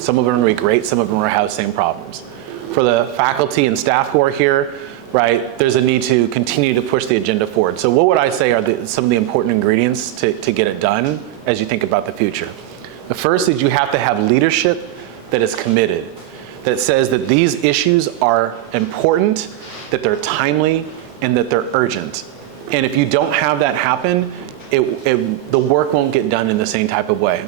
Some of them are going to be great, some of them are going to have the same problems. For the faculty and staff who are here, right, there's a need to continue to push the agenda forward. So what would I say are some of the important ingredients to get it done as you think about the future? The first is you have to have leadership that is committed, that says that these issues are important, that they're timely, and that they're urgent. And if you don't have that happen, the work won't get done in the same type of way.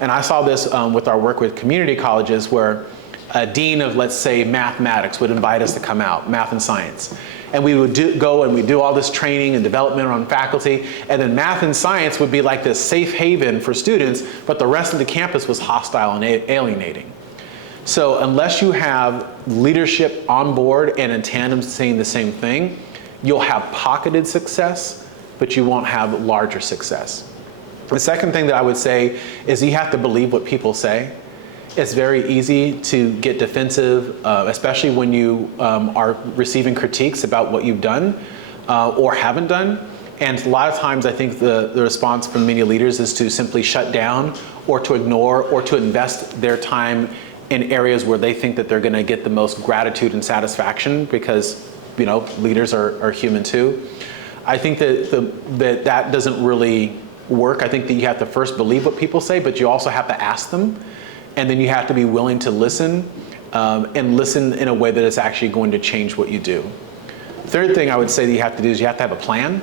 And I saw this with our work with community colleges, where a dean of, let's say, mathematics would invite us to come out, math and science. And we would go and we do all this training and development on faculty, and then math and science would be like this safe haven for students, but the rest of the campus was hostile and alienating. So unless you have leadership on board and in tandem saying the same thing, you'll have pocketed success, but you won't have larger success. The second thing that I would say is you have to believe what people say. It's very easy to get defensive, especially when you are receiving critiques about what you've done or haven't done. And a lot of times I think the response from many leaders is to simply shut down or to ignore or to invest their time in areas where they think that they're going to get the most gratitude and satisfaction, because leaders are human too. I think that doesn't really work. I think that you have to first believe what people say, but you also have to ask them. And then you have to be willing to listen, and listen in a way that is actually going to change what you do. Third thing I would say that you have to do is you have to have a plan.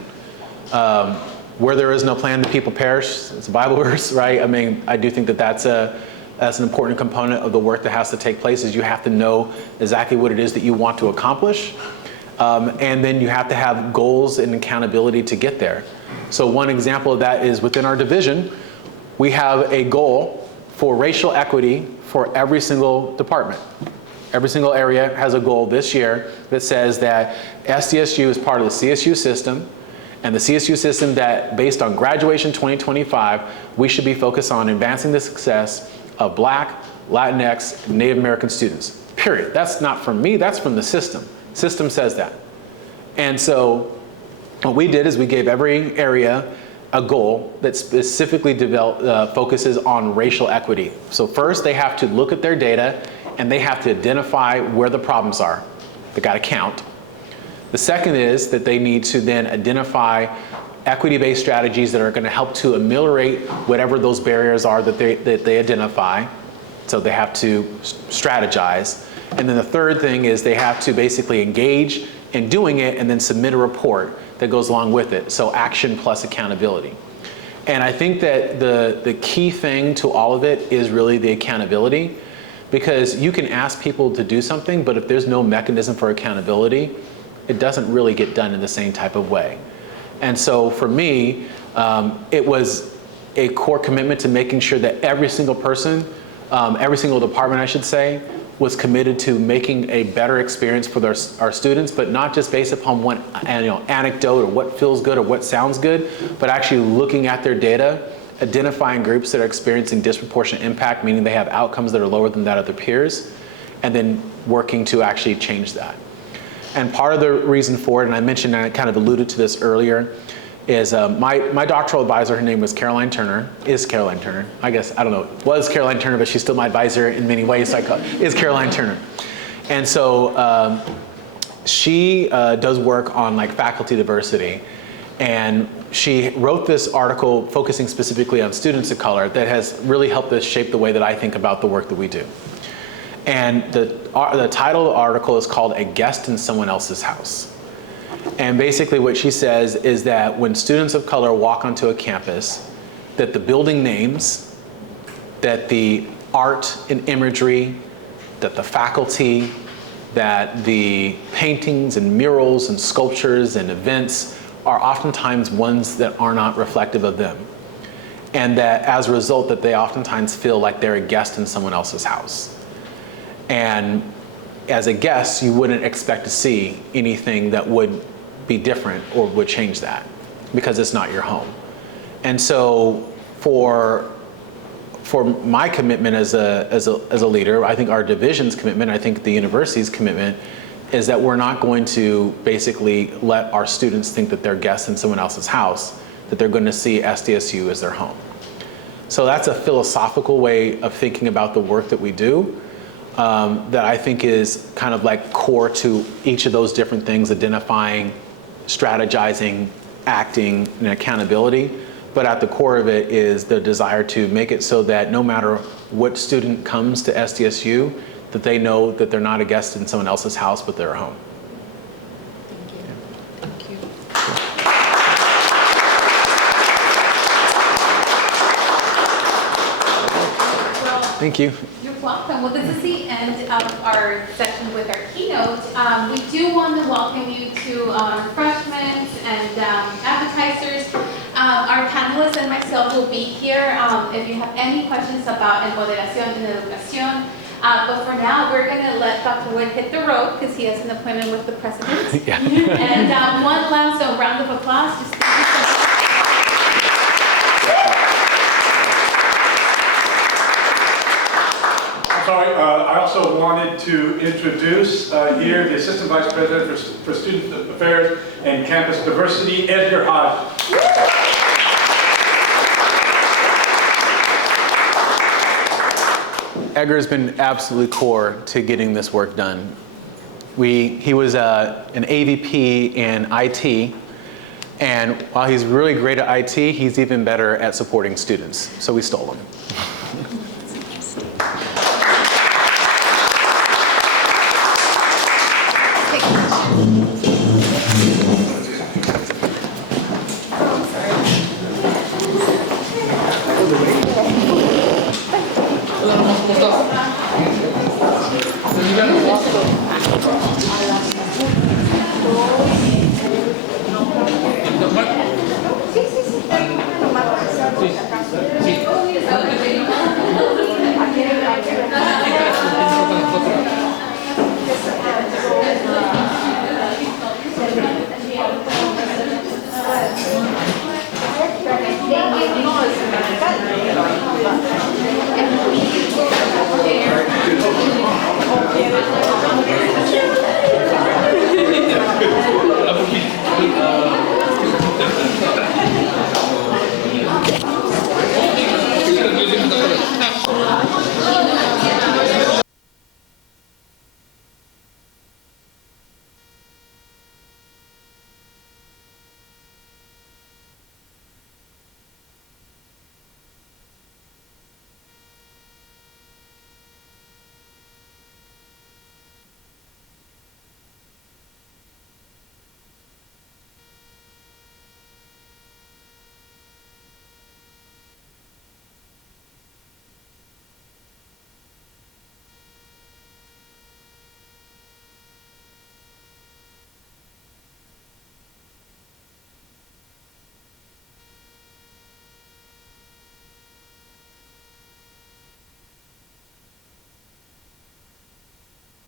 Where there is no plan, the people perish. It's a Bible verse, right? I mean, I do think that that's an important component of the work that has to take place, is you have to know exactly what it is that you want to accomplish. And then you have to have goals and accountability to get there. So one example of that is within our division, we have a goal for racial equity for every single department. Every single area has a goal this year that says that SDSU is part of the CSU system, and the CSU system that, based on graduation 2025, we should be focused on advancing the success of Black, Latinx, Native American students, period. That's not from me, that's from the system. System says that. And so what we did is we gave every area a goal that specifically focuses on racial equity. So first they have to look at their data and they have to identify where the problems are. They got to count. The second is that they need to then identify equity-based strategies that are going to help to ameliorate whatever those barriers are that they identify. So they have to strategize. And then the third thing is they have to basically engage in doing it and then submit a report that goes along with it. So action plus accountability. And I think that the key thing to all of it is really the accountability, because you can ask people to do something, but if there's no mechanism for accountability, it doesn't really get done in the same type of way. And so for me, it was a core commitment to making sure that every single person, every single department, I should say, was committed to making a better experience for our students, but not just based upon one anecdote or what feels good or what sounds good, but actually looking at their data, identifying groups that are experiencing disproportionate impact, meaning they have outcomes that are lower than that of their peers, and then working to actually change that. And part of the reason for it, and I mentioned, and I kind of alluded to this earlier, is my doctoral advisor, her name was Caroline Turner, is Caroline Turner. I guess, I don't know, was Caroline Turner, but she's still my advisor in many ways, so I call it, is Caroline Turner. And so she does work on like faculty diversity. And she wrote this article focusing specifically on students of color that has really helped us shape the way that I think about the work that we do. And the title of the article is called "A Guest in Someone Else's House." And basically what she says is that when students of color walk onto a campus, that the building names, that the art and imagery, that the faculty, that the paintings and murals and sculptures and events are oftentimes ones that are not reflective of them. And that as a result, that they oftentimes feel like they're a guest in someone else's house. And as a guest, you wouldn't expect to see anything that would be different or would change that, because it's not your home. And so for my commitment as a leader, I think our division's commitment, I think the university's commitment, is that we're not going to basically let our students think that they're guests in someone else's house, that they're going to see SDSU as their home. So that's a philosophical way of thinking about the work that we do that I think is kind of like core to each of those different things, identifying, strategizing, acting, and accountability. But at the core of it is the desire to make it so that no matter what student comes to SDSU, that they know that they're not a guest in someone else's house, but they're home. Thank you. Thank you. You're welcome. Well, this is the end of our session with our keynote. We do want to welcome you to refreshments and appetizers. Our panelists and myself will be here if you have any questions about Empoderación and Educación. But for now, we're going to let Dr. Wood hit the road because he has an appointment with the president. Yeah. And one last round of applause. Just thank you so much. Sorry, I also wanted to introduce here the Assistant Vice President for Student Affairs and Campus Diversity, Edgar Hodge. Edgar has been absolutely core to getting this work done. He was an AVP in IT, and while he's really great at IT, he's even better at supporting students, so we stole him.